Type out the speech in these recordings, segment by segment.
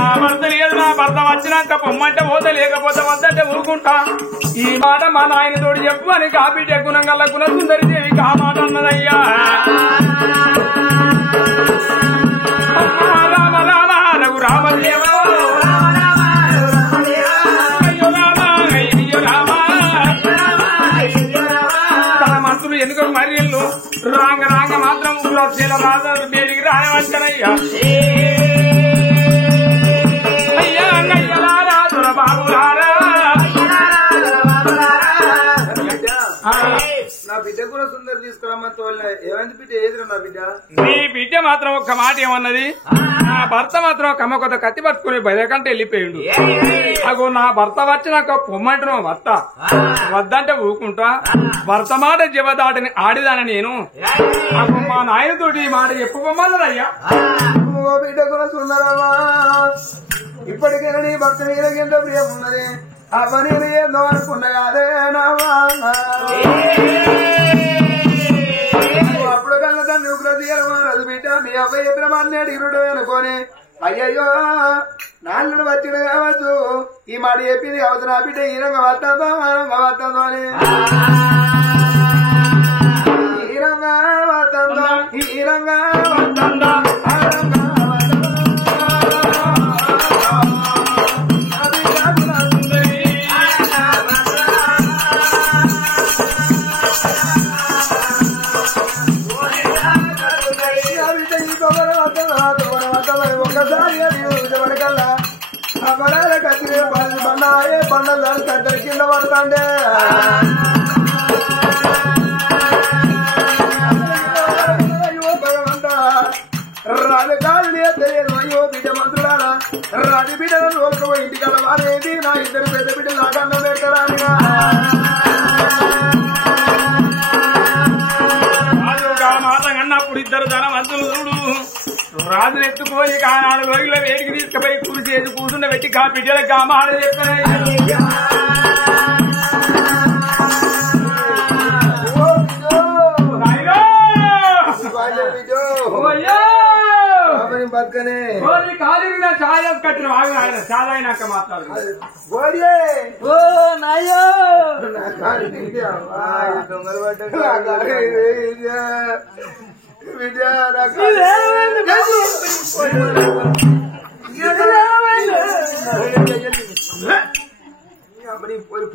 నా భర్త లేదు, నా భర్త వచ్చినాక పొమ్మంటే పోతే లేకపోతే వద్దంటే ఊరుకుంటా. ఈ మాట మా నాయన తోడు చెప్పు అని కాపీటే గుణం గల్ల గుణ సుందరి దేవి ఆ మాట అన్నదయ్యా. రామ రామ రఘు రామదేవ అయ్యో రామ అయ్యో రామ. తన మనసులు ఎందుకు మర్యాలు రాంగ రాంగ మాత్రం రాజు బేడికి రాయవంటనయ్యా. అయ్యా అన్నయ్యలారా బాబులారా నా బిడ్డ కూడా సుందర తీసుకురామని తోలే. ఏమైంది బిడ్డ? ఏదిరా నా బిడ్డ? నీ బిడ్డ మాత్రం ఒక్క మాట ఏమన్నది, నా భర్త మాత్రం కమ్మ కొత్త కత్తి పట్టుకుని బయటకంటే వెళ్ళిపోయిండు. అగో నా భర్త వచ్చినాక పొమ్మంటున్నావు వత్త వద్దంటే ఊరుకుంటా. భర్త మాట జీవదాటిని ఆడిదాన నేను. మా నాయనతోటి ఈ మాట చెప్పుకోమన్నదయ్యా. బిడ్డ కూడా సుందరమ్మా, ఇప్పటికైనా నీ భర్త మీద ఎంత ప్రియం ఉన్నది. ఆ పని ఏందో అనుకున్నా అదేనామా. అప్పుడు కన్నా దాన్ని నువ్వు తీయరదు బిడ్డ. మీ అబ్బాయి చెప్పిన మాట్లాడి ఇరుడు అనుకోని అయ్యయ్యో నాలుగు వచ్చిన కావచ్చు. ఈ మాట చెప్పింది కావచ్చు నా బిడ్డ ఈరంగా వస్తుందో ఆనంగా వస్తుందో అని. ఈరంగా వస్తుందో ఈరంగా వస్తుందో ఆనంగా ఒక్కసారి వరకల్లా ఆ బడాల కత్తి బండాయే బండలు కట్టెల కింద పడుతుండే. అయ్యో భగవంత రాజకాలు తెలియదు. అయ్యో బిడ్డ మంత్రులారా రాజ బిడ్డలను రోజుకోయి ఇంటికల వారేది నా ఇద్దరు పెద్ద బిడ్డలు నాకన్నా పెట్టడానిగా. అన్నప్పుడు ఇద్దరు ధనవంతులు చూడు రాజులు ఎత్తుకుపోయి కానాడు రోజుల వేడికి తీసుకుపోయి కూర్చి చేసి కూర్చుండ పెట్టి కా బిడ్డలకు కా మాట చెప్తాయి. బతుకనే ఖాళీ ఛాయ్ కట్టిన ఆయన చాలా అయినాక మాట్లాడు. దొంగలు పడ్డా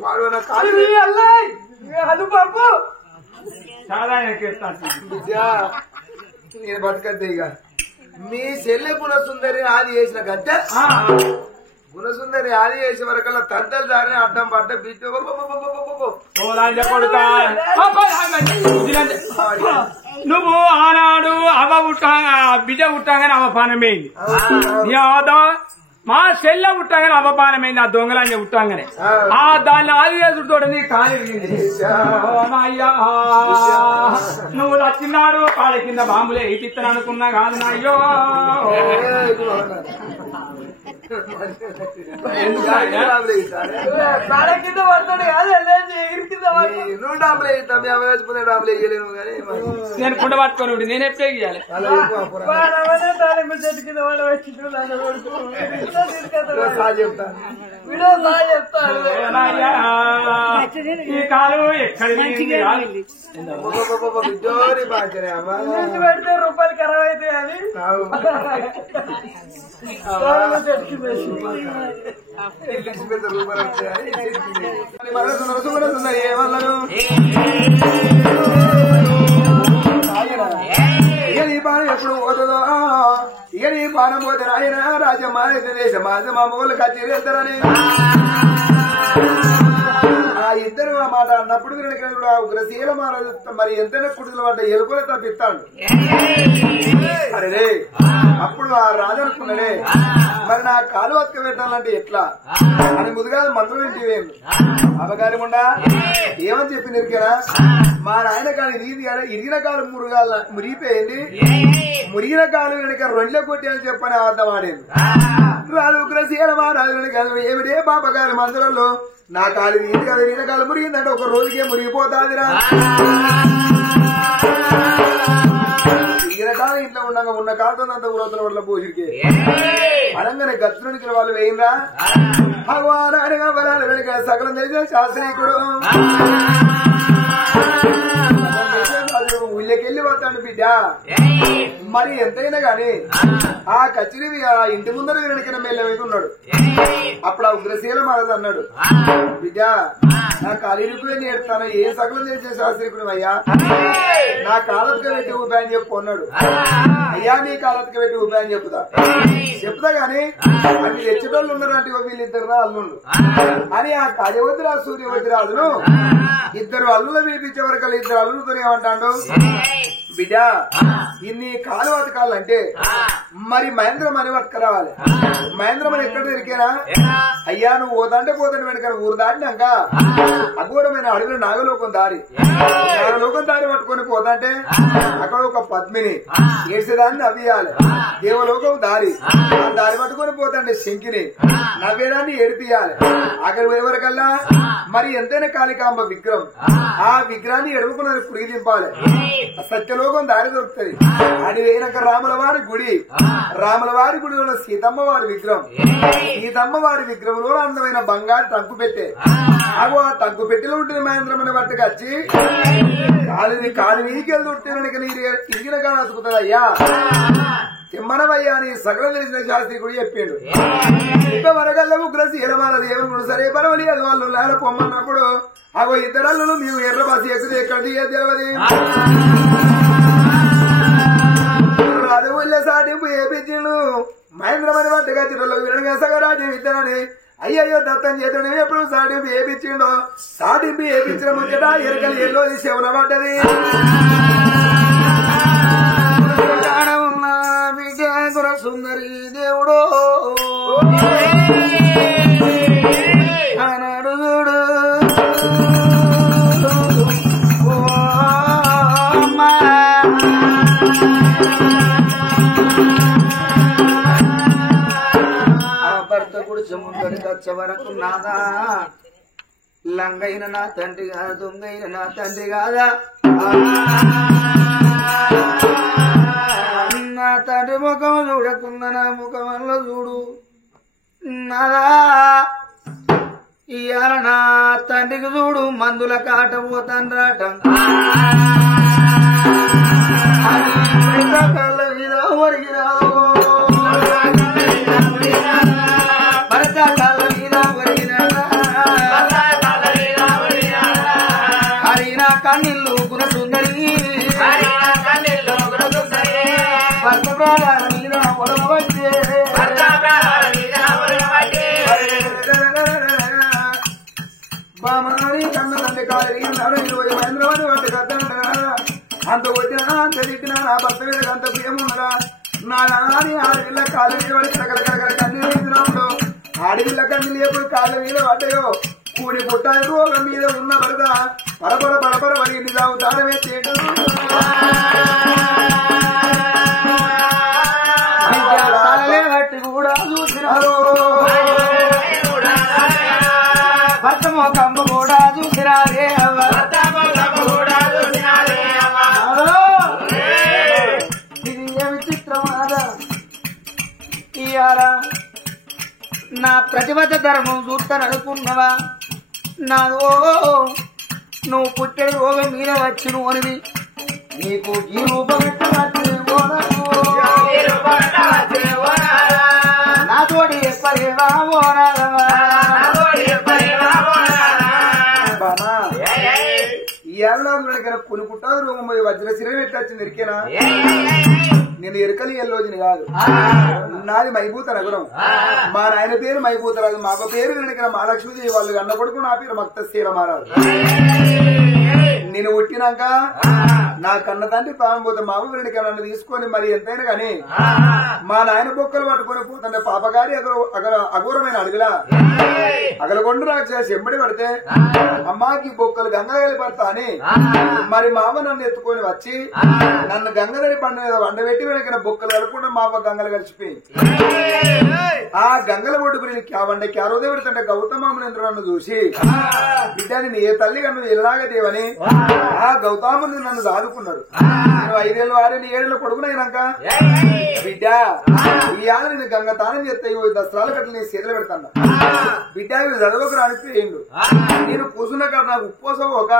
పాల్గొన కాదు బాబు చాలా ఆయనకి నేను బతకద్దే. ఇక మీ చెల్లె గుణసుందరి ఆది చేసిన గద్దె గుణసుందరి ఆది చేసే వరకల్లా తంతలు దారిని అడ్డం పడ్డ బిడ్డ నువ్వు ఆనాడు అవ బిడ్డ పుట్టాగానే అవపానమైంది. మా చెల్లె పుట్టాగానే అవపానమైంది. ఆ దొంగలంజ పుట్టాగానే ఆ దాన్ని ఆది చేసుకుంటూ నీ కాలి నువ్వు వచ్చినాడు కాళ్ళ కింద బాంబులే ఇచ్చిస్తాను అనుకున్నా కాదు నాయ్యో. కింద పడతాడు కాదు నువ్వు డాంబులు వేయిస్తాం ఎవరైనా డాంబులు వేయలేను కానీ నేను కుండ పట్టుకొని నేను ఎప్పుడే గీయాలి. ఈ కాలు ఎక్కడ పెడితే రూపాయలు ఖరాబ్ అయితే అని ఏమన్నారు ఇక నీ పానం ఎప్పుడు పోతుందో. ఇక నీ పానం పోతే రాయన రాజ్యం మానేత దేశం మాజ మా మొగలు కచ్చేస్తారని ఆ ఇద్దరు ఆ మాట అన్నప్పుడు ఉగ్రశీల మహారాజు మరి ఎంతైనా కుటుంబం పడ్డ ఎలుకలు తప్పిస్తాడు. అరే అప్పుడు ఆ రాజు అనుకున్నాడే మరి నా కాలు వక్క పెట్టాలంటే ఎట్లా అని ముందుగా మంత్రం ఏంటి అమ్మగారి ఉండా ఏమని చెప్పి నిరికారా మా నాయన కాలు ఇరిగిన కాలు మురిగిపోయింది. మురిగిన కాలు వెనుక రొండ్ల కొట్టి అని చెప్పని అర్థం ఆడేది. రాజు ఉగ్రశీల మహారాజు వెనుక ఏమిటే పాపగారి మందులలో నా కాలు ఇరిగిన కాలు మురిగిందంటే ఒక రోజుకే మురిగిపోతాదిరా. ఈయనకాల ఇంట్లో ఉండగా ఉన్న కాలతో అంత ఊరవతల వల్ల పోసిరికే అనగానే గచ్చునికి వాళ్ళు వేయిందా భగవాన్ అడిగా బలాలు వెనక సకలం తెలిసిన శాస్త్రీకుడు ఊళ్ళకెళ్ళి వస్తాడు బిడ్డ మరి ఎంతైనా గాని ఆ కచ్చిరి ఆ ఇంటి ముందర వెనకన మెల్లవైతే ఉన్నాడు అప్పుడు ఆ ఉగ్రశీల మారదు అన్నాడు బిడ్డ నా కాలిరిపోయి నేర్తాను ఏ సకలం తెలిసిన శాస్త్రీకుడు అయ్యా నా కాలత్క పెట్టి ఉపాయం చెప్పు అన్నాడు అయ్యా నీ కాలత్క పెట్టి ఉపాయం చెప్తా గాని అన్ని తెచ్చేటోళ్ళు ఉన్నారంటే వీళ్ళిద్దరు అల్లుండు అని ఆ కార్యవతిరాజు సూర్యవతిరాజును ఇద్దరు అల్లులు పిలిపించే వరకు ఇద్దరు అల్లులతో ఏమంటాడు బిడ్డ ఇన్ని కాలు బతకాలంటే మరి మహేంద్రమని పట్టుకురావాలి మహేంద్రమని ఎక్కడ దొరికేనా అయ్యా నువ్వు పోతాంటే పోతాను వెనక ఊరు దాటినాక అఘోరమైన అడవిలో నాగలోకం దారి పట్టుకొని పోతాంటే అక్కడ ఒక పద్మిని ఏడ్చేదాన్ని నవ్వియాలి దేవలోకం దారి ఆ దారి పట్టుకొని పోతాంటే శంకిని నవ్వేదాన్ని ఏడిపియాలి అక్కడ ఎవరికల్లా మరి ఎంతైనా కాళికాంబ విగ్రహం ఆ విగ్రహాన్ని ఎడుపుకున్నది పురిగి దింపాలి సత్యలోకం దారి దొరుకుతుంది అది వేయనక రాములవారి గుడిలో సీతమ్మ వారి విగ్రహం సీతమ్మ వారి విగ్రహంలో అందమైన బంగారు టంకు పెట్టే అగో ఆ టంకు పెట్టిలో ఉంటుంది మహేంద్రమని పట్టుకు వచ్చి కాలు నీకెళ్ళి ఉంటే ఇరిగిన కాలు అతుకుతుంది అయ్యా తిమ్మనవయ్యా అని సకలం తెలిసిన శాస్త్రి కూడా చెప్పాడు ఇంత వరగల్ల ఉగ్రసి ఎలమాలది ఏమనుకున్నాడు సరే పర్వాలి అది వాళ్ళు లాడ పొమ్మన్నప్పుడు అగో ఇద్దరల్లు మేము ఎర్ర బస్సు ఎక్కువ ఎక్కడి తెలియదు అడవుల్లో సాటింపు ఏపించిండు మహేంద్రమని పట్టుగా చిరులో వినగా సగరాజ్యం ఇద్దరని అయ్యయ్యో దత్తం చేతుడు ఎప్పుడు సాటింపు ఏపించిండో సాటింపు ఏపించిన ముచ్చట ఎరకలు ఎల్లో శవన పడ్డది విజయగుర సుందరి దేవుడు ఆనాడు చూడు భర్త గుడిచి ముందడి వచ్చే వరకు నాదా లంగైన నా తండ్రి కాదా దొంగైన నా తండ్రి కాదా నా తండ్రి ముఖం చూడకుండా నా ముఖంలో చూడు నాదా ఇవాళ నా తండ్రికి చూడు మందుల కాట పోతాను రాటం కళ్ళ మీద ఒరిగినావు భర్త కళ్ళ మీద ఒరిగినాడా హరినా కన్నీళ్ళు గుణ సుందరి భర్త ప్రాణాల మీద ఒరవచ్చే బామని కన్న తండ్రి కాలినాడు 20 మహేంద్రమని వాటి కద్దంటా అంత వచ్చినా అంత తిట్టినా నా భర్త మీద అంత ప్రియమున్నదా నా నాని ఆడపిల్ల కాళ్ళ మీద పడి కరకరకర కన్నీళ్ళు వేసినప్పుడు ఆడపిల్ల కన్నీళ్ళు ఎప్పుడు కాళ్ళ మీద పడ్డాయో కూడి పుట్టాయి రోగం మీద ఉన్న భర్త పరపర వరిగింది తాగుతాడమే తేడు బట్టి కూడా చూసినారు భర్త మోకమ్మ కూడా చూసిరారే ఇది ఏమి చిత్రమారా ఇయారా నా ప్రతిబద్ధ ధర్మం చూస్తాననుకున్నవా నాదో నువ్వు పుట్టే రోగం మీద వచ్చి నువ్వు నీకు ఈ రూపం నాతోటి చెప్పలేవా కొన్ని పుట్టాదు రూపం పోయి వజ్రశిరం ఎట్టొచ్చింది ఎరికేనా నేను ఎరకలి ఎల్లోజిని కాదు నాది మైభూత నగరం మా నాయన పేరు మైభూత రాజు మా పేరు వెనకన మహాలక్ష్మీదేవి వాళ్ళు అన్న కొడుకు నా పేరు మక్తశీల మహారాజు నేను పుట్టినాక నా కన్న తండ్రి ప్రాణం పోతే మా అమ్మ వెనక నన్ను తీసుకొని మరి ఎంతైనా గాని మా నాయన బొక్కలు పట్టుకొని పోతుంటే పాపగారి అఘోరమైన అడుగులా అగలగొండు రాజు చెంబడి పడితే అమ్మాకి బొక్కలు గంగదలి పడతా అని మరి మా అమ్మ నన్ను ఎత్తుకొని వచ్చి నన్ను గంగదలి పండు మీద వండబెట్టి వెనక బొక్కలు కలుపుకుంటే మా అమ్మ గంగలు కలిసిపోయింది ఆ గంగల ఒడ్డుకుని వండే క్యారోదే పెడుతుంటే గౌతమామునేంద్ర నన్ను చూసి బిడ్డని నీ ఏ తల్లి కన్ను ఎలాగ దేవని ఆ గౌతముని నన్ను సాదుకున్నారు నేను 5 ఏళ్ళు 6 ఏళ్ళు 7 ఏళ్ళు కొడుకునైనాక బిడ్డ ఈ ఆడ నేను గంగ తానం చేస్తే దసరాల కట్ల నేను చేతులు పెడతాను బిడ్డ ఇవి చదవకు రానిపోయిండు నేను కూర్చున్న కాడ నాకు ఉప్పోసం ఒక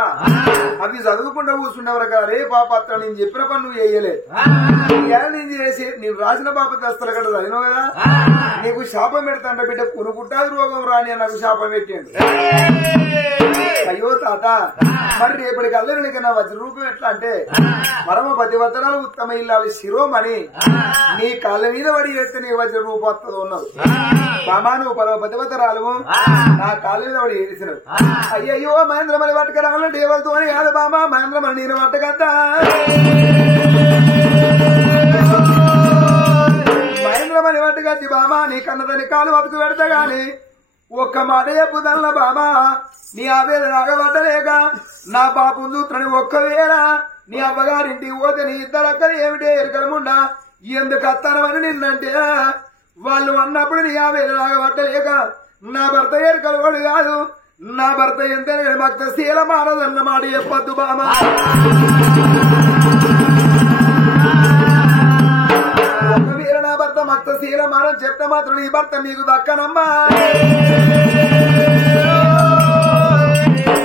అవి చదువుకుంటా కూర్చుండేవరక రే పాపత్ర నేను చెప్పిన పని నువ్వు చేయలే నేను చేసి నేను రాసిన పాప దస్తల కట్ట చదివినావు కదా నీకు శాపం పెడతాంట బిడ్డ కొనుక్కుంటాది రోగం రాని నాకు శాపం పెట్టాడు అయ్యో తాత మరి రేపటికి అల్లరికి నా వజ్ర రూపం ఎట్లా అంటే పరమ పతివత్తరాలు ఉత్తమ ఇల్లాలి శిరోమణి నీ కాళ్ళ మీద పడి చేస్తే నీ వజ్ర రూపం వస్తుంది ఉన్నావు బామా నువ్వు పరమ పతివత్తరాలు నా కాళ్ళ మీద పడి చేసినావు అయ్యయ్యో మహేంద్రమణి పట్టుకరాలంటే ఎవరితో కాదు బామా మహేంద్రమణి నేను పట్టకద్దా మహేంద్రమణి పట్టుకద్ది బామా నీ కన్నదని కాలు బతుకు పెడతా గాని ఒక్క మాట చెప్పుదల్ల బామా నీ ఆవేదన ఆగబడ్డలేక నా పాపం చూత్రని ఒక్కవేళ నీ అవ్వగారింటికి పోతే నీ ఇద్దరక్కలు ఏమిటే ఎరకలముండా ఎందుకు అత్తానమని నిన్నంటే వాళ్ళు అన్నప్పుడు నీ ఆవేదన ఆగబడ్డలేక నా భర్త ఎరకలవాడు కాదు నా భర్త ఎంత భక్త శీల మానదన్న మాట చెప్పద్దు బామా ఒకవేళ నా భర్త భక్త శీల మానని చెప్తే మాత్రం నీ భర్త నీకు దక్కనమ్మా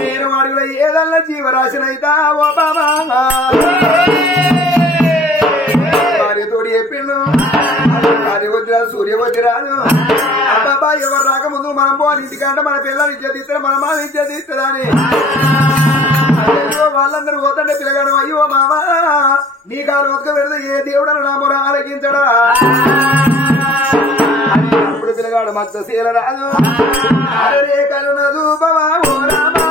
నేను వాడిలో ఏదన్నా జీవరాశినైతా ఓ బాబా భార్యతోటి చెప్పిండు కార్యవద్దిరాదు సూర్యవద్దిరాదు అబ్బాబా ఎవరు రాకముందు మనం పోని ఇంటికంటే మన పిల్లలు ఇచ్చేదిస్తారు మన మామ ఇచ్చేదిస్తుందా అని వాళ్ళందరూ పోతుంటే పిల్లగాడు అయ్యో మామా నీ కాలు ఒక్క పెడితే ఏ దేవుడను నా మొర ఆలకించడా అప్పుడు పిల్లగాడు మత్త శీల రాదు అరే కరుణదు బాబా ఓ రామా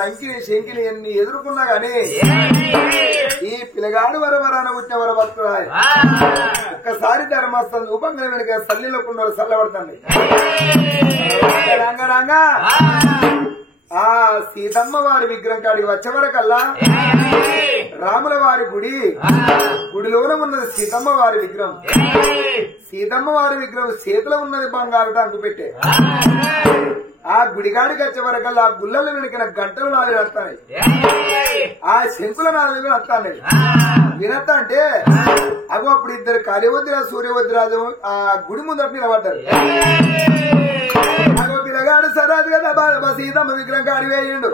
లంకిని శంకిని ఎన్ని ఎదుర్కొన్నా గానీ ఈ పిల్లగాడు వరవరాన పుట్టిన వర భక్తుడు ఒక్కసారి ధర్మస్థలం రూపంగా వెనుక సల్లిలోకుండా చల్లబడుతుంది రంగరంగా ఆ సీతమ్మ వారి విగ్రహం కాడికి వచ్చేవరకల్లా రాముల వారి గుడిలోనే ఉన్నది సీతమ్మ వారి విగ్రహం. సీతమ్మ వారి విగ్రహం చేతిలో ఉన్నది బంగారు అంటు పెట్టే. ఆ గుడిగాడికి వచ్చే వరకల్లా ఆ గుళ్ళలు వెనకిన గంటలు నాలుగు వస్తాయి, ఆ శంకుల నాలుగు వస్తాయి. వినత్త అంటే అగో అప్పుడు ఇద్దరు కార్యవద్దిరాజు సూర్యవద్దిరాజు ఆ గుడి ముందట నిలబడ్డారు. అగో పిల్లగాడు సరాదు కదా బాబా సీతమ్మ విగ్రహం కాడి వేయండు.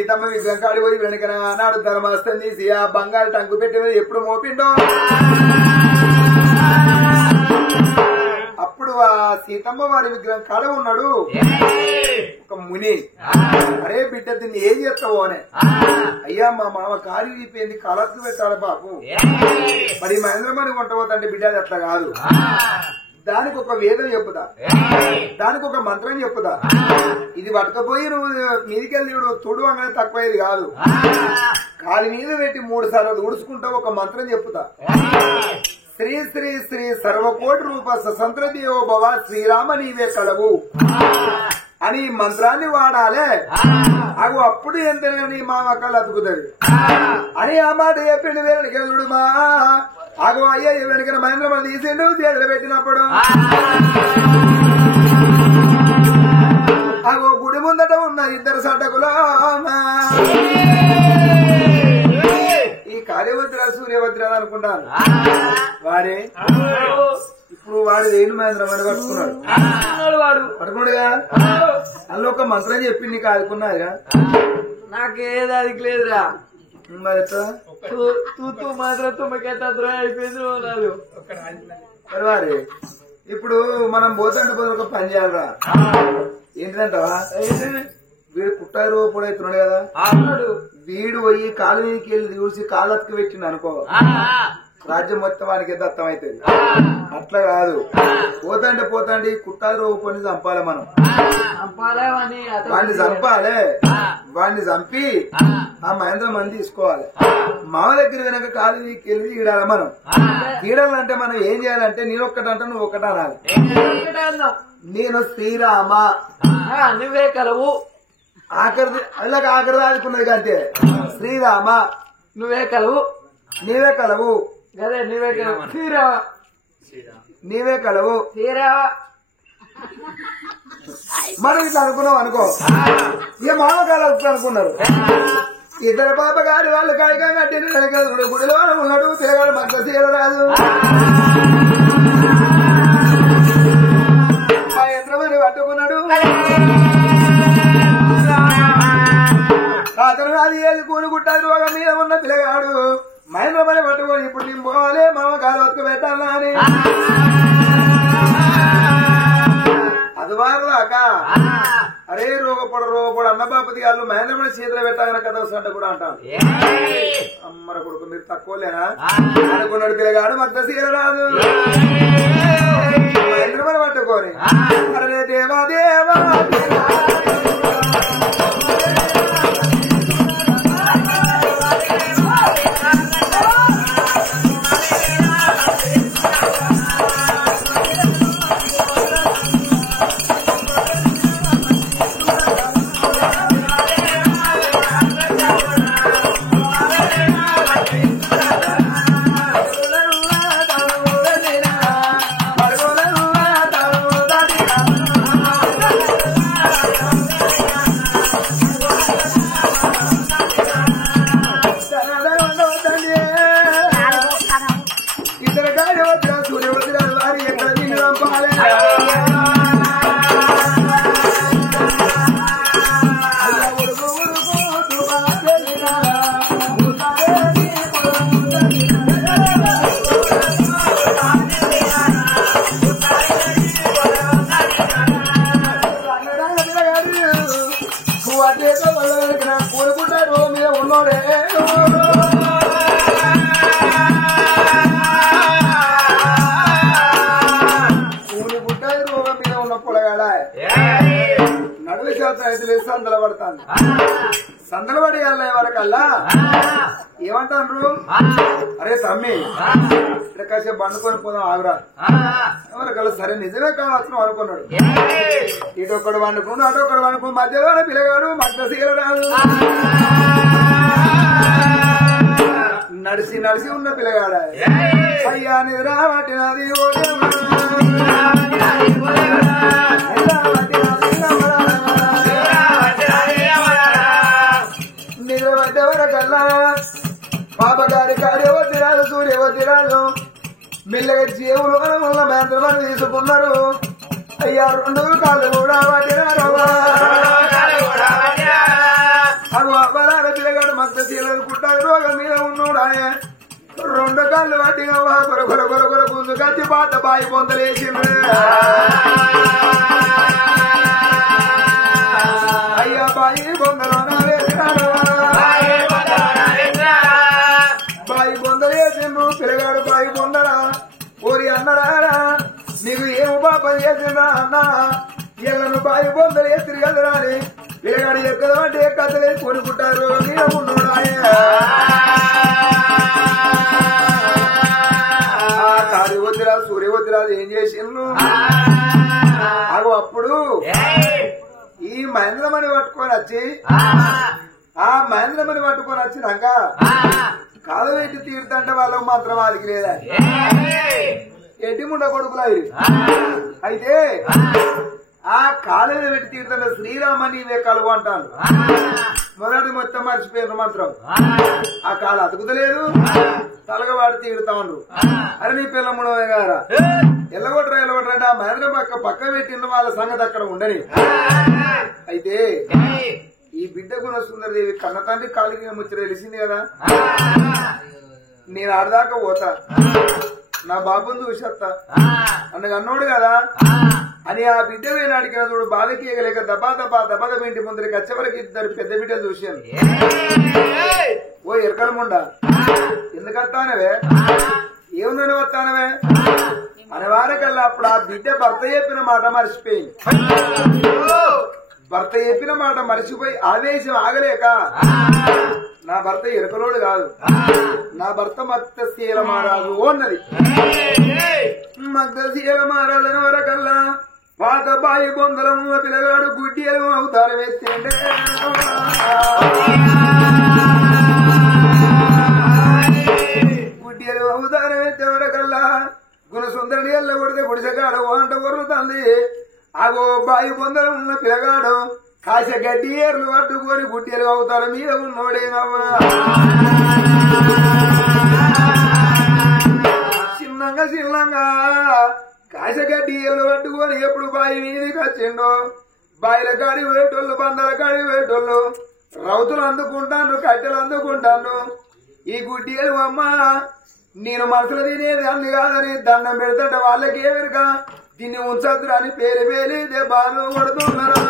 సీతమ్మ విగ్రహం కాడి పోయి వెనకన నాడు ధర్మస్థం తీసి ఆ బంగారు టంకు పెట్టినది ఎప్పుడు మోపిండో అప్పుడు ఆ సీతమ్మ వారి విగ్రహం కాడ ఉన్నాడు ఒక ముని. అరే బిడ్డ దీన్ని ఏం చేస్తావు అని. అయ్యా మా మామ కాడి తీపోయింది కలర్లు పెట్టాలి బాబు, మరి మహేంద్రమని కొంటపోతుంటే బిడ్డ అది అట్లా కాదు, దానికి ఒక వేదం చెప్పుదా, దానికి ఒక మంత్రం చెప్పుదా, ఇది పట్టుకపోయి నువ్వు మీదికెళ్ళి తుడు అనేది తక్కువది కాదు, కాలి మీద పెట్టి 3 సార్లు ఊడ్చుకుంటావు, ఒక మంత్రం చెప్పుదా. శ్రీ శ్రీ శ్రీ సర్వకోటి రూప ససంత్ర దేవో భవ శ్రీరామ నీవే కలవు అని మంత్రాన్ని వాడాలే. అగు అప్పుడు ఎంతనే నీ మామ కళ్ళు అతుకుతుంది అని ఆ మాట చెప్పిండు. వేరుడు మా అగు అయ్యా వెనుకన మహేంద్రమని తీసిండు చేతులు పెట్టినప్పుడు అగో గుడి ముందట ఉన్న 2 సడ్డకులో ఈ కార్యవద్ర సూర్యవద్ర అనుకుంటాను. వాడే ఇప్పుడు వాడు ఏను మహేంద్రమని పట్టుకున్నాడు, వాడు పట్టుకున్నాడుగా. అందులో ఒక మంత్రం చెప్పి నీకు ఆదుకున్నారుగా. నాకేది అది లేదురా, తూ మాత్రం తుమ్మకెట్టద్రా అయిపోయింది నాదు. వారే ఇప్పుడు మనం పోతుంటే పోతే ఒక పని చేయాలరా. ఏంటంటవా, వీడు కుట్టారు రూపుడవుతున్నాడు కదా, వీడు పోయి కాలు మీదకి వెళ్ళి చూసి కాలు అతుకు పెట్టిండు అనుకో, రాజ్యం మొత్తం వానికి దత్తం అవుతుంది. అట్లా కాదు, పోతాంటే పోతాండి కుట్టారు రూపుని చంపాలి మనం. వాడిని చంపాలి, వాడిని చంపి ఆ మహేంద్రమని తీసుకోవాలి. మామ దగ్గర వెనక కాలు మీదకి వెళ్ళి ఈడాలి మనం. ఈడాలంటే మనం ఏం చేయాలంటే నేను ఒక్కటంటే నువ్వు ఒక్కట అనాలి. నేను శ్రీరామ నువ్వే కలవు, ఆఖరి ఆదుకున్నది అంతే. శ్రీరామ నువ్వే కలవు, నీవే కలవు, అదే నీవే కలవు, శ్రీరామ నీవే కలవు, శ్రీరామ. మనం ఇట్లా అనుకున్నాం అనుకో, ఇక మామకాలు అనుకున్నారు. 2 పాపగారి వాళ్ళు కాయగా కట్టిన గుడిలో ఉన్నాడు, తిరగాడు మంచి తీరరాదు. మా యంత్రమని పట్టుకున్నాడు, అతను అది ఏది కూనుకుంటాడు. ఒక మీద ఉన్న పిల్లగాడు మహేంద్రమని పట్టుకొని ఇప్పుడు నేను పోవాలి మామ కాలు వరకు పెట్టాలా అని అది వారదాక. అరే రోగపడు అన్నబాపతి వాళ్ళు మహేంద్రమని చేతులు పెట్టాలని కదా సంట కూడా అంటాను. అమ్మర కొడుకు మీరు తక్కువలేనా అనుకున్నాడు పిల్లగాడు, మధ్య సీరరాదు. మహేంద్రమని పట్టుకొని అరే దేవా దేవా సందలబడతాను. సందలబడి వరకల్లా ఏమంటారు, అరే తమ్మి ఇక్కడ కాసేపు బండుకొని పోదాం ఆగురా ఎవరికల్లా. సరే నిజమే కావచ్చు అనుకున్నాడు. ఇటొక్కడు వండుకున్నాడు, అటొక్కడు వండుకుని మధ్యలో పిల్లగాడు మధ్య సీలరాడు. నడిచి నడిచి ఉన్న పిల్లగాడ అయ్యా నిద్ర పట్టినది నిద్ర పడ్డవరకల్లా పాపగారి కార్యవద్దిరాలు సూర్యవద్దిరాలు మెల్లగా జీవులు ఉన్న మేంద్రమని తీసుకున్నారు. అయ్యా 2 కాళ్ళు కూడా పట్టినారు. తీలనుకుంటారు రోగం మీద ఉన్నోడానే 2 కాళ్ళు వాటిగా కొర కొర కొర కొర ముందు కత్తి పాత బాయి పొందలేసిండ్రు అయ్యా బాయి పొందలోన వేసినాడు బాయి పొందలేసిండ్రు పిల్లగాడు బాయి పొందరా ఓరి అన్నరా నీకు ఏమి పాపం చేసిండ్రా అన్న ఎల్లను బాయి పొందలేసి కదరా అని పిల్లగాడు ఎక్కదంటే కథలే కొనుక్కుంటారు కాలి వద్దురాలు సూర్య వద్దురాలు ఏం చేసిండ్రు అగో అప్పుడు ఈ మహేంద్రమణి పట్టుకొని వచ్చి ఆ మహేంద్రమణి పట్టుకొని వచ్చినాక కాలు పెట్టి తీరుతంటే వాళ్ళకు మాత్రం వారికి లేదా ఎట్టి ముండ కొడుకులు అవి అయితే ఆ కాలేజీ పెట్టి తీరుతుంటే శ్రీరామ నీవే కలువు అంటాను మొదటి మొత్తం మర్చిపోయిన మాత్రం ఆ కాలు అతుకుతలేదు తలగవాడి తీరుతాండ్రు అరే నీ పిల్ల ముడవే గారా ఎల్లగొట్టరా అంటే ఆ మహేంద్ర పక్క పెట్టిన వాళ్ళ సంగతి అక్కడ ఉండని అయితే ఈ బిడ్డ గుణ సుందరదేవి కన్న తండ్రి కాలికి ముచ్చట తెలిసింది కదా నేను ఆడదాకా పోతా నా బాబుని చూసేస్తా అన్నగా అన్నోడు కదా అని ఆ బిడ్డ వేలు అడిగిన చూడు బాలకి ఎగలేక దబా ఇంటి ముందరికి వచ్చేవరకు 2 పెద్ద బిడ్డలు చూశాను ఓ ఎరకలముండా ఎందుకత్తానవే ఏముందని వస్తానవే అని వారకల్లా అప్పుడు ఆ బిడ్డ భర్త చెప్పిన మాట మర్చిపోయింది భర్త చెప్పిన మాట మర్చిపోయి ఆవేశం ఆగలేక నా భర్త ఎరకలోడు కాదు నా భర్త మత్తశీల మారాదు అన్నది మత్తశీల మారాలని వరకల్లా పాత బాయి బొందలము పిల్లగాడు గుడ్డి ఎలుగు అవుతారు ఎత్తిండే గుడ్డి ఎలుగు అవుతారు ఎత్తే వరకల్లా గుణసుందరుడి ఎల్ల కొడితే గుడిసెగాడు అంట కొరుతుంది అగో బాయి బొందలం ఉన్న పిల్లగాడు కాశ గడ్డి ఏర్లు పట్టుకొని గుడ్డెలు అవుతారు మీద ఉన్నోడేనవ్వా చిన్నంగా కాశ గడ్డి ఏర్లు పట్టుకొని ఎప్పుడు బాయి మీదికి వచ్చిండో బాయిల కాడి వేటోళ్ళు బందల కాడి వేటోళ్ళు రౌతులు అందుకుంటాను కట్టెలు అందుకుంటాను ఈ గుడ్డెలు అమ్మ నేను మనసులో తినేది అన్ని కాదని దండం పెడతాట వాళ్ళకి ఏమెరుక దీన్ని ఉంచద్దు అని పేరు పేలి దెబ్బలు కొడుతున్నారా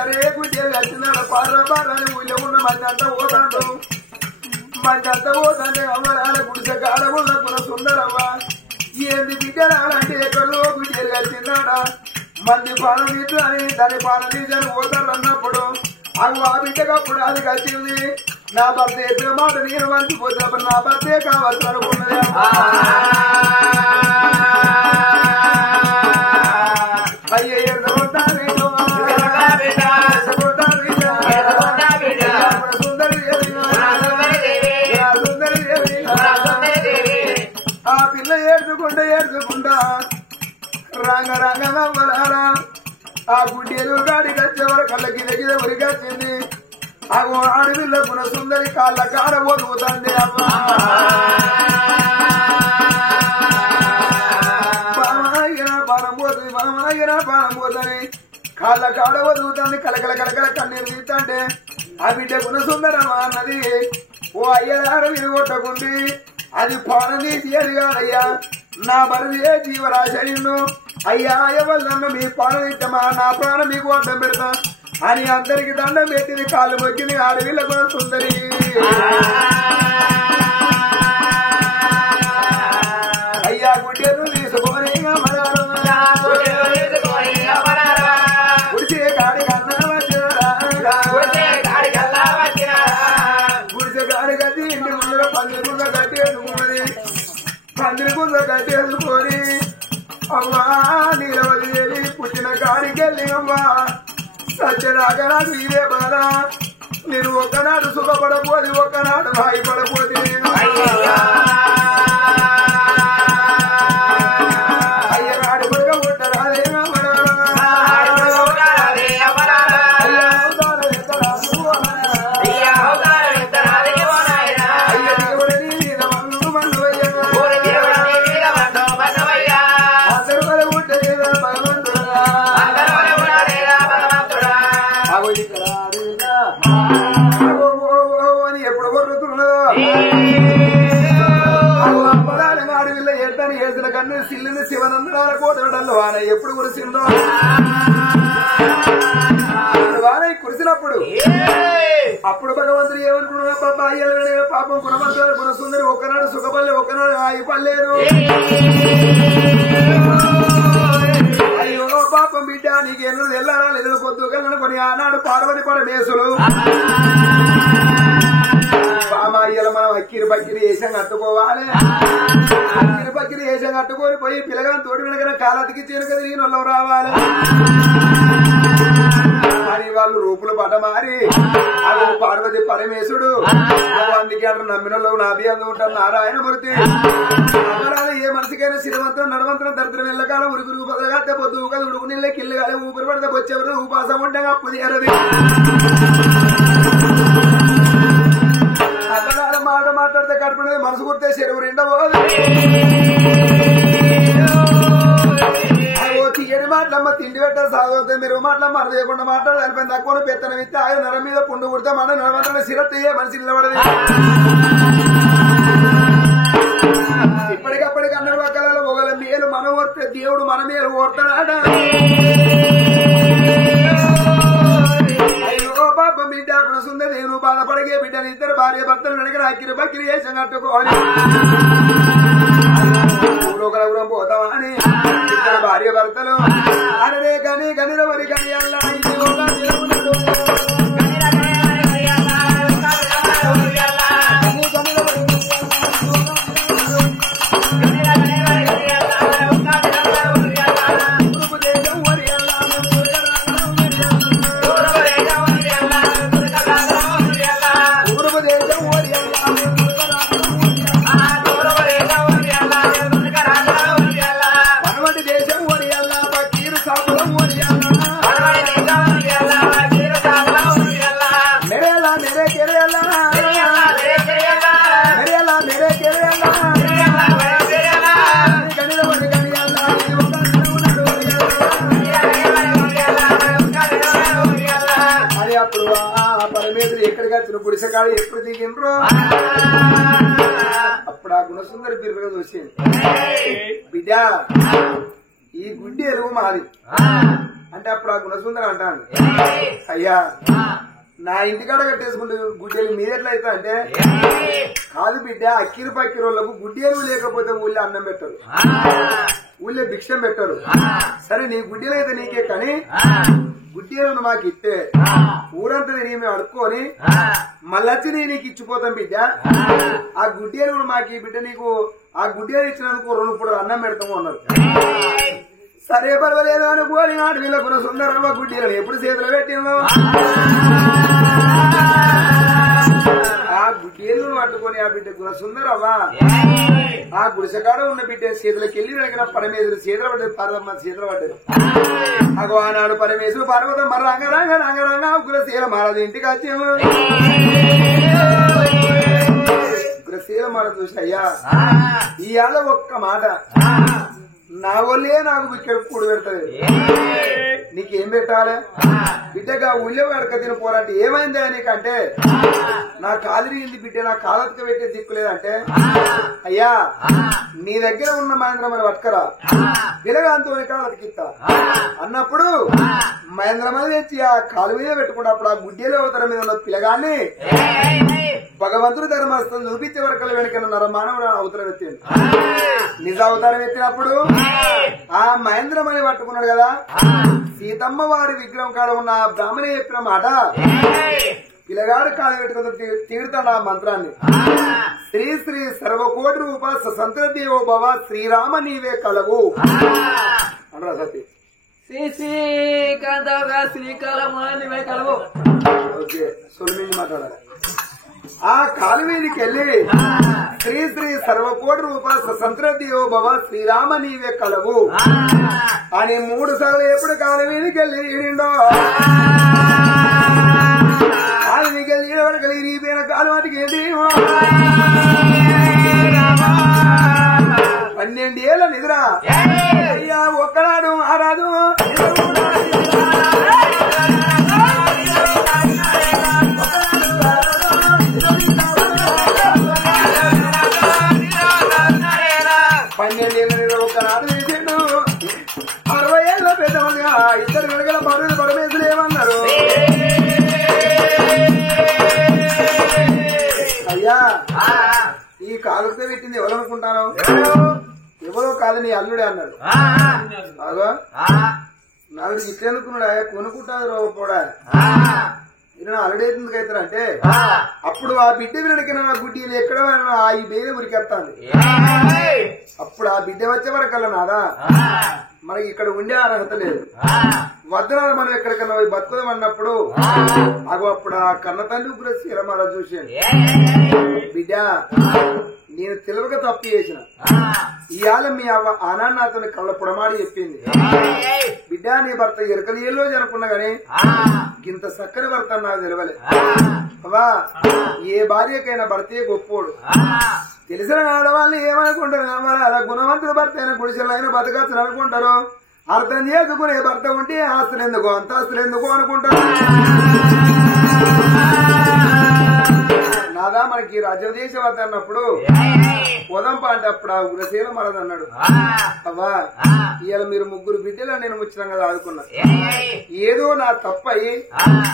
అరే గుడ్డలు వచ్చినాడు పార్రని ఊళ్ళో ఉన్న మందంతా పోతాడు మందంతా పోతాంటే అమ్మరాల గుడిసె కాడమున్న కుల సుందరవ్వ ఏంది బిడ్డరాలంటే ఎక్కడో గుడ్డలు వచ్చినాడా మంది పానం తీద్దని దాని పానం తీద్దని పోతాడు అన్నప్పుడు అవి ఆ బిడ్డకప్పుడు అది వచ్చింది నా భర్త చెప్పిన మాట నేను మర్చిపోతున్నప్పుడు నా భర్తే కావచ్చు అనుకున్నది అయ్యే ఆ పిల్ల ఏడ్చుకుంటా రంగ నవ్వలారా ఆ గుడ్డేలు గాడికి వచ్చేవారు కళ్ళకి దగ్గర ఉరికి వచ్చింది ఆ ఆడపిల్ల గుణ సుందరి కాళ్ళ కాడ ఒరుగుతుంది అమ్మా పానం పోతుంది కాళ్ళ కాడ ఒరుగుతుంది కలకల కన్నీరు తీస్తుంటే ఆ బిడ్డ గుణ సుందరమా అన్నది ఓ అయ్యగారు ఇది కొట్టకుండి అది పానం తీసి అది కాదయ్యా నా బరిదే జీవరాశను అయ్యా ఎవరిదన్న మీ ప్రాణం ఇష్టమా నా ప్రాణం మీకు అడ్డం పెడతా అని అందరికి దండం పెట్టింది కాళ్ళు మొక్కింది ఆడవిల్ల కూడా సుందరి అయ్యా గుడ్డెలు తీసుకొని గుడిసే కాడి కట్టి ఇంటి ముందర పందిరి గుంద కట్టేసుకొని అమ్మా నీలవది పుట్టిన కాడికెళ్ళి అమ్మా సత్యదాకా నాకు ఇదే బాధ నేను ఒక్కనాడు సుఖపడపోది ఒక్కనాడు భయపడపోతే అయ్యనాడు కూడా పుట్టరాదే కన్ను సిల్లిని శివనందనాల కోటడల్లో వాన ఎప్పుడు కురిసిందో వాన కురిసినప్పుడు అప్పుడు భగవంతుడు ఏమనుకున్నా పాప పాపం గుణమంతుడు గుణసుందరి ఒకనాడు సుఖపల్లె ఒకనాడు ఆగిపల్లేదు అయ్యో పాపం బిడ్డ నీకెన్ను వెళ్ళాలా లేదు పొద్దు కళ్ళను కొని ఆనాడు పార్వతి పరమేశులు పామాయ్యలు మనం అక్కిరి బక్కిరి వేసం కట్టుకోవాలి అక్కిరి బక్కిరి వేసం కట్టుకొని పోయి పిల్లగాని తోటి వెనకన కాలతికి చేను కదా ఈ నొల్లం రావాలి అని వాళ్ళు రూపులు పటమారి అదో పార్వతి పరమేశుడు అందుకే అంటారు నమ్మినలో నా అభియంగా ఉంటారు నారాయణమూర్తి అమరాలు ఏ మనిషికైనా శ్రీమంతం నడవంతరం దరిద్రం వెళ్ళకాలం ఉరుకురుగు పదగట్టే పొద్దు ఊకలు ఉడుకు నీళ్ళ కిల్లు కాలే ఊపిరి పడితే వచ్చేవారు ఉపాసం ఉండగా అప్పు తీరది అతగారు మాట మాట్లాడితే కడుపునే మనసు కుడితే చెరువు రెండవోదు తీయని మాటలమ్మ తిండి పెట్టారు సాగుతుంది మీరు మాటలమ్మ అర్థం చేయకుండా మాట్లాడాలి అనిపోయింది తక్కువ పెత్తనం ఇస్తే ఆయన నర మీద పుండు కుడితే మన నడవంతరం సిరత్తయ్యే మనిషి నిలబడది ఇప్పటికప్పటికి అన్నడు పక్కల ఒకళ్ళ మేలు మనం ఓర్తే దేవుడు మన మేలు ఓర్తాడా అయ్యో పాపం బిడ్డ సుందర నేను బాధపడగే బిడ్డని ఇద్దరు భార్య భర్తలు నడిగిన అక్కిరి బక్కిరి వేసం కట్టుకోని ఊరొకరగురం పోతావా అని ఇద్దరు భార్య భర్తలు అనరే కని గనిల వరి కని అల్లా గుడిసెకాడు ఎప్పుడు దిగిండ్రో అప్పుడు ఆ గుణసుందరి బిర్రగా చూసింది బిడ్డ ఈ గుడ్డి ఎరువు మాది అంటే అప్పుడు ఆ గుణసుందరి అంటాను అయ్యా నా ఇంటికాడ కట్టేసుకుంటే గుడ్డెలు మీరెట్లయితే అంటే కాదు బిడ్డ అక్కిరి పక్కిరి వాళ్ళకు గుడ్డి ఎరువు లేకపోతే ఊళ్ళో అన్నం పెట్టరు ఊళ్ళో భిక్షం పెట్టరు సరే నీ గుడ్డెలు అయితే నీకే కానీ గుడ్డి ఎరువును మాకు ఇస్తే ఊరంతా తిరిగి మేము అడుక్కొని మళ్ళొచ్చి నేను నీకు ఇచ్చిపోతాం బిడ్డ ఆ గుడ్డి ఎరువును మాకు బిడ్డ నీకు ఆ గుడ్డి ఎరువు ఇచ్చినందుకు 2 పూటలు అన్నం పెడతాము అన్నారు సరే పర్వాలేదు అనుకోని నాటి వీళ్ళకున్న సుందరమ్మ గుడ్డి ఎరువు ఎప్పుడు చేతులు పెట్టిందో ఆ గుడ్డి ఎరువును పట్టుకొని ఆ బిడ్డ గుణ సుందరవ్వా ఆ గుడిసెకాడ ఉన్న బిడ్డ చేతులకి వెళ్ళి వెనక పరమేశ్వరు చేతులు పడ్డది పార్వతమ్మ చేతులు పడ్డది అగో ఆనాడు పరమేశ్వరు పార్వతం మరి రంగరంగ రంగరంగ గురశీల మహారాజు ఇంటికి వచ్చేమో గురశీల మహారాజు చూసి అయ్యా ఇవాళ ఒక్క మాట నా వల్లే నాకు ఇక్కడ కూడు పెడతది నీకేం పెట్టాలి బిడ్డగా ఉల్లె వడక తిని పోరాటి ఏమైందా నీకంటే నా కాలిరిగింది బిడ్డ నా కాలతక పెట్టే దిక్కు లేదంటే అయ్యా నీ దగ్గర ఉన్న మహేంద్రమని పట్టుకరా పిల్లగాంతో కాలతకిస్తా అన్నప్పుడు మహేంద్రమని తెచ్చి ఆ కాలు మీద పెట్టుకున్నప్పుడు ఆ గుడ్డేలో అవతరం మీద ఉన్న పిల్లగాన్ని భగవంతుడు ధర్మస్థం చూపించే వరకల వెనక నరమానవుడు అవతరం ఎత్తింది నిజ అవతారం ఎత్తినప్పుడు ఆ మహేంద్రమని పట్టుకున్నాడు కదా సీతమ్మ వారి విగ్రహం కాడ ఉన్న బ్రాహ్మణి చెప్పిన మాట పిల్లగాడు కాలు పెట్టుకున్న తీరుతాడు ఆ మంత్రాన్ని శ్రీ శ్రీ సర్వకోటి రూప సంతదేవో భవ శ్రీరామ నీవే కలవు అనరా సతీ శ్రీకాంతగా శ్రీకాలము నీవే కలవు ఓకే సొలిమించి మాట్లాడాలి ఆ కాలు మీదకి వెళ్ళి శ్రీ శ్రీ సర్వకోటి రూప సంతదేవో భవ శ్రీరామ నీవే కలవు అని 3 సార్లు ఎప్పుడు కాలు మీదకి వెళ్ళి ఈడిండో కాలు మీదకి వెళ్ళి ఈడవరకు ఇరిగిపోయిన కాలు వాటికి ఏంటి 12 ఏళ్ళ నిద్ర అయ్యా ఒక్కనాడు ఆరాదు ఆనాడు తీసిండు 60 ఏళ్ళ పెద్దవాళ్ళుగా ఇద్దరు వెనకల పరువులు పరమేశ్వరు ఏమన్నారు అయ్యా ఈ కాలుతో పెట్టింది ఎవరనుకుంటాను ఎవరో కాదు నీ అల్లుడే అన్నాడు అదో నాలుగు ఇట్లెందుకున్నాడా కొనుక్కుంటాడు రోపోడా ఈయన అల్లుడే ఎందుకు అవుతారంటే అప్పుడు ఆ బిడ్డ వినడికిన గుడ్డీలు ఎక్కడ ఈ బేగ ఉరికెత్తాను అప్పుడు ఆ బిడ్డ వచ్చే వరకల్లా నాదా మనకి ఇక్కడ ఉండే అర్హత లేదు వద్దనాలు మనం ఎక్కడికన్నా పోయి బతుకుదాం అన్నప్పుడు అప్పుడు ఆ కన్న తండ్రి కూడా శిరమాల చూసాను బిడ్డ నేను తెలివక తప్పు చేసిన ఇవాళ మీ ఆనాన్న అతని కళ్ళ పొడమాడి చెప్పింది బిడ్డ నీ భర్త ఎరకలీలో జరుపుకున్నా గాని ఇంత చక్కని భర్త నాకు తెలవలే అవా ఏ భార్యకైనా భర్తే గొప్పోడు తెలిసిన ఆడవాళ్ళు ఏమనుకుంటారు అలా గుణవంతుల భర్త అయినా గుడిసెలు అయినా బతకచ్చు అనుకుంటారు అర్థం చేసుకునే భర్త ఉంటే ఆస్తులు ఎందుకు అంతాస్తులు ఎందుకు అనుకుంటారు నాదా మనకి రాజ్యదేశం వద్ద అన్నప్పుడు పొదంప అంటే అప్పుడు ఆ ఉగ్రశీల మరది అన్నాడు అవ్వా ఇవాళ మీరు ముగ్గురు బిడ్డలు నేను ముచ్చడం కదా ఆడుకున్నా ఏదో నా తప్పయి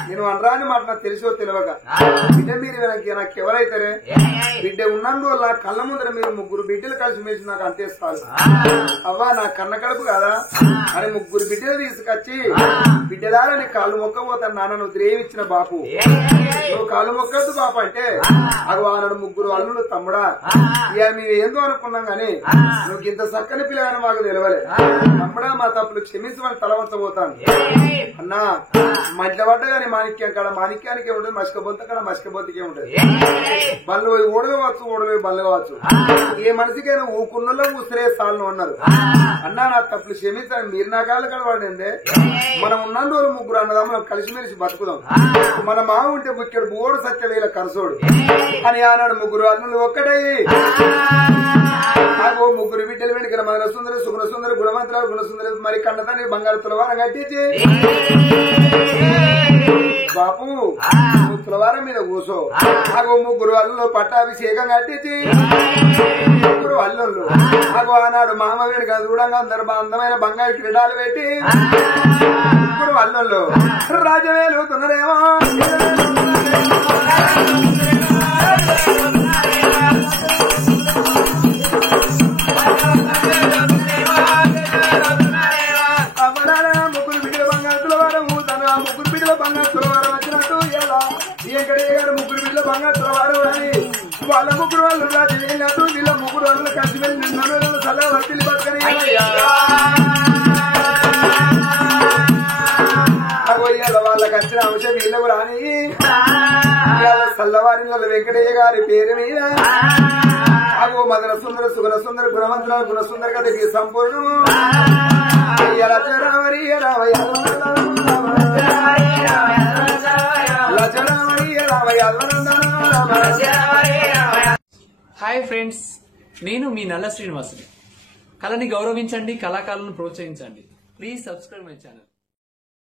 నేను అనరాని మాట నాకు తెలిసో తెలియక బిడ్డ మీరు వెనక్కి నాకు ఎవరైతారే బిడ్డ ఉన్నందువల్ల కళ్ళ ముందర మీరు ముగ్గురు బిడ్డలు కలిసి మెలిసి నాకు అంతేస్తారు అవ్వా నా కన్న కడుపు కదా అని ముగ్గురు బిడ్డలు తీసుకొచ్చి బిడ్డలారని కాళ్ళు మొక్కపోతాను నాన్న నువ్వు ద్రేవించిన బాపు నువ్వు కాళ్ళు మొక్కద్దు బాపు అంటే అవి ఆనాడు ముగ్గురు అల్లుడు తమ్ముడా ఇక మేము ఏందో అనుకున్నాం గాని నువ్వు ఇంత చక్కని పిల్లగాని మాకు తెలవలే తమ్ముడా మా తప్పులు క్షమించమని తలవంచబోతాను అన్నా మధ్య పడ్డ గాని మాణిక్యం కాడ మాణిక్యానికే ఉంటుంది మసికబొంత కాడ మసికబొంతకే ఉంటుంది బళ్ళు పోయి ఓడవచ్చు ఓడపోయి బళ్ళు కావచ్చు ఏ మనిషికైనా ఊకున్నలో ఊసిరే సాలను అన్నారు అన్నా నా తప్పులు క్షమించాలి మీరు నా కాళ్ళు కడబడిందే మనం ఉన్నందు రోజు ముగ్గురు అన్నదా మనం కలిసిమెలిసి బతుకుదాం మన మామ ఉంటే ముఖ్యుడు బోడు సత్య వేల కరసోడు అని ఆనాడు ముగ్గురు అల్లులు ఒక్కడై నాకు ముగ్గురు బిడ్డలు వెనుకల మదన సుందర సుగుణ సుందర గుణవంతురాలు గుణసుందర మరి కన్నతాన్ని బంగారు తులవారం కట్టించి బాపు తులవారం మీద కూసో నాకు ముగ్గురు అల్లులు పట్టాభిషేకం కట్టించి ముగ్గురు అల్లుళ్ళు నాకు ఆనాడు మామ వేడుక చూడంగా అందరు అందమైన బంగారు క్రీడాలు పెట్టి ముగ్గురు అల్లుళ్ళు రాజవేలు తున్నదేమో ముగ్గురు బిడ్డల బంగారు తులవారం ముగ్గురు బిడ్డల బంగారు తులవారం వచ్చినట్టు వెంకటయ్య గారు ముగ్గురు బిడ్డల బంగారు తులవారం అని వాళ్ళ ముగ్గురు వాళ్ళు రాజు వెళ్ళినట్టు వీళ్ళ ముగ్గురు వాళ్ళు కలిసి వెళ్ళి నిన్న సలహా వర్తిల్లి బతకని వాళ్ళకి వచ్చిన అంశం వీళ్ళకు రాని చల్లవారిలో వెంకటయ్య గారి పేరు మీద అగో మదన సుందర సుగుణ సుందర గుణవంతుల గుణసుందర కథకి సంపూర్ణం హాయ్ ఫ్రెండ్స్, నేను మీ నల్ల శ్రీనివాసుని. కళని గౌరవించండి, కళాకారులను ప్రోత్సహించండి. Please subscribe my channel.